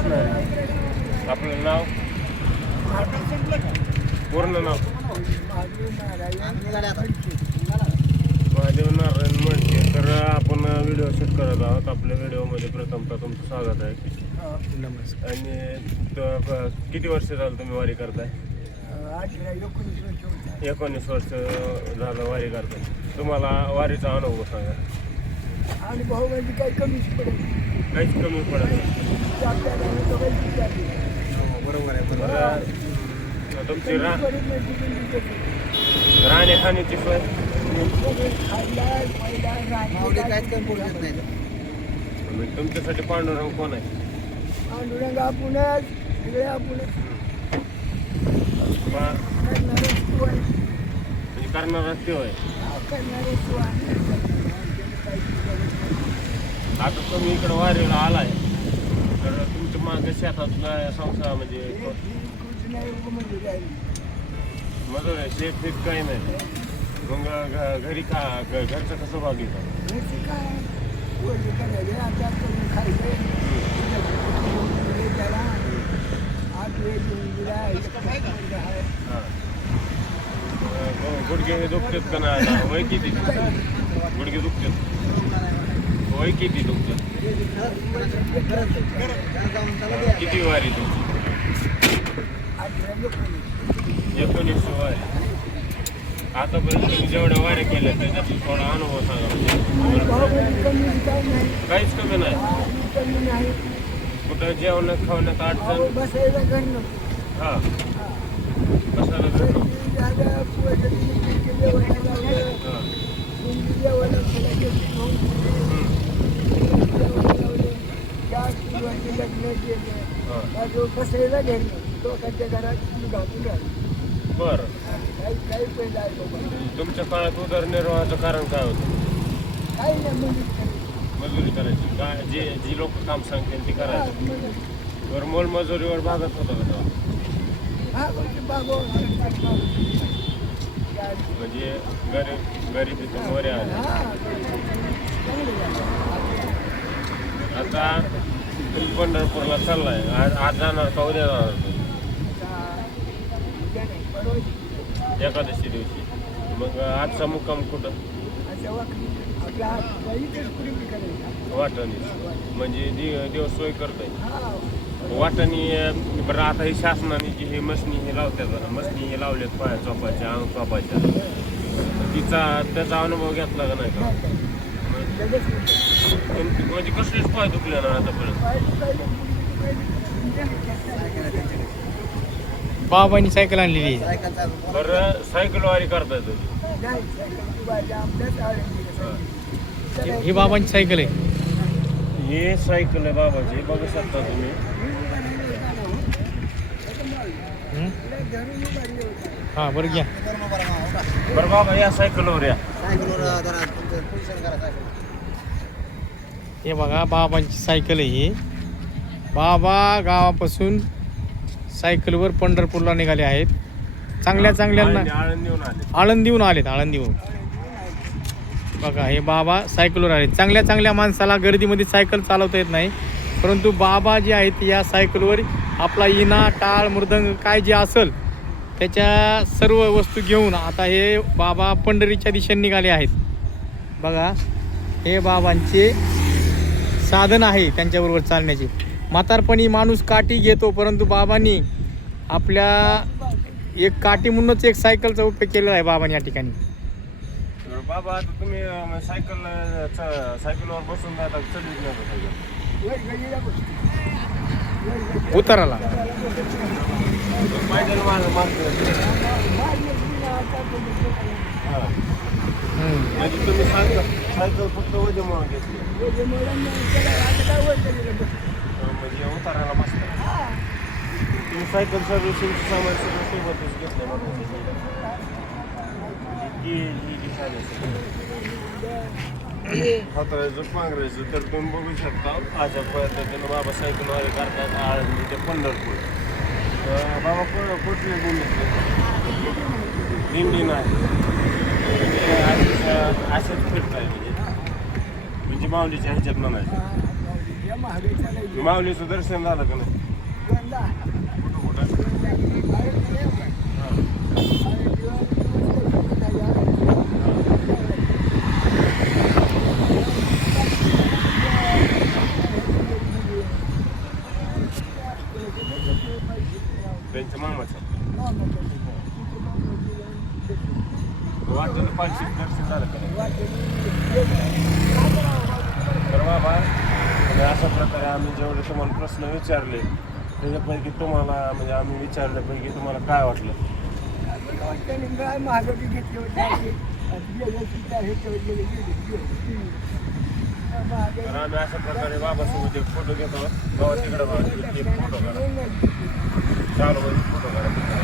असणार आहे. आपलं नाव पूर्ण नाव महादेव नारायण म्हणते. तर आपण व्हिडिओ शूट करत आहोत. आपल्या व्हिडिओमध्ये प्रथमतः तुमचं स्वागत आहे. नमस्कार. आणि किती वर्ष झालं तुम्ही वारी करताय? 19 वर्ष झालं वारी करताय. तुम्हाला वारीचा अनुभव सांगा. आणि भाऊ म्हणजे काही कमीच पडेल, काहीच कमी पडत नाही. बरोबर आहे, बरोबर. तुमची राहण्या खाण्याची सोय माऊली काहीच कमी पडू देत नाही. म्हणजे तुमच्यासाठी पांडुरंग कोण आहे? पांडुरंग आपणच, सगळे आपणच म्हणजे करणारा तो आहे. आता तुम्ही इकडं वारीला आलाय तर तुमच्या मागे शेतातला संसार म्हणजे मजूर आहे, शेत फीत काही नाही. मग घरी घरचं कसं भागीचं? गुडघे हे दुखतात का नाही? वय किती? गुडघे दुखतात. वय किती दुखतात? किती वारी तुमची? 19 वारी. आतापर्यंत तुम्ही जेवढ्या वाऱ्या केल्या त्याच्यातून थोडा अनुभव सांगा. काहीच कमी नाही. कुठं जेवणात खावण्यात अडचण? हा, कशाला घडलं? बरं. तुमच्या काळात उदरनिर्वाहाचं कारण काय होतं? मजुरी करायची का? जी लोक काम सांगतील ती करायची. बरं, मोलमजुरीवर भागत होता का तेव्हा? म्हणजे गरिबीतून वर आले. आता तुम्ही पंढरपूरला चाललाय. आज जाणार का उद्या जाणार? एकादशी दिवशी. मग आजचा मुक्काम कुठं? वाटणी. म्हणजे देव सोय करतोय वाटणी. बरं, आता ही शासनाने जी हे मशनी हे लावतात बरं, मशनी हे लावल्यात पाया चोपायच्या, अंग चोपायच्या, त्याचा अनुभव घेतला का नाही का? म्हणजे कसलेच पाय दुखले ना आतापर्यंत? बाबांनी सायकल आणलेली. बरं, सायकल वारी करताय तुम्ही? ही बाबांची सायकल आहे. हे सायकल आहे बाबाची, बघू शकता तुम्ही. हा, बरं घ्या. बरं बाबा, या सायकलवर या. हे बघा, बाबांची सायकल आहे ही. बाबा गावापासून सायकलवर पंढरपूरला निघाले आहेत. चांगल्या आळंदीहून आलेत. आळंदीहून बघा, हे बाबा सायकलवर आले. चांगल्या माणसाला गर्दीमध्ये सायकल चालवता येत नाही, परंतु बाबा जे आहेत या सायकलवर आपला इना, टाळ, मृदंग काय जे असेल त्याच्या सर्व वस्तू घेऊन आता हे बाबा पंढरीच्या दिशेने निघाले आहेत. बघा, हे बाबांचे साधन आहे त्यांच्याबरोबर चालण्याचे. म्हातारपणी माणूस काठी घेतो, परंतु बाबांनी आपल्या एक काठी म्हणूनच एक सायकलचा उपयोग केलेला आहे बाबांनी या ठिकाणी. बाबा, आता तुम्ही सायकलवर बसून जाता, चढलीच नाही उताराला. म्हणजे तुम्ही सायकल फक्त वजनमुळे घेतली, म्हणजे उतारायला मस्त. तुम्ही सायकल सर्व्हिसिंग सामान सगळं सोबतच घेतलं. हाताळायचं पांघरायचं. तर तुम्ही बघू शकता अशा पद्धतीनं बाबा सायकल वारी करतात आळंदी ते पंढरपूर. बाबा कुठले गुन्हे दिंडी नाही, असेच फिरताय म्हणजे माऊलीच्या ह्याच्यात म्हणायचं. महागाई चालायची माऊलीचं दर्शन झालं का नाही? दोनदा कुठं कुठं? त्यांच्या मामाचं वाटतं पाचशे दर्शन झालं का नाही? तर बाबा म्हणजे अशा प्रकारे आम्ही जेवढे तुम्हाला प्रश्न विचारले त्याच्यापैकी तुम्हाला म्हणजे आम्ही विचारल्यापैकी तुम्हाला काय वाटलं? महागाई घेतली होती तर आम्ही अशा प्रकारे बाबासोबत एक फोटो घेतो बाबा तिकडे फोटो करा चालू फोटो करा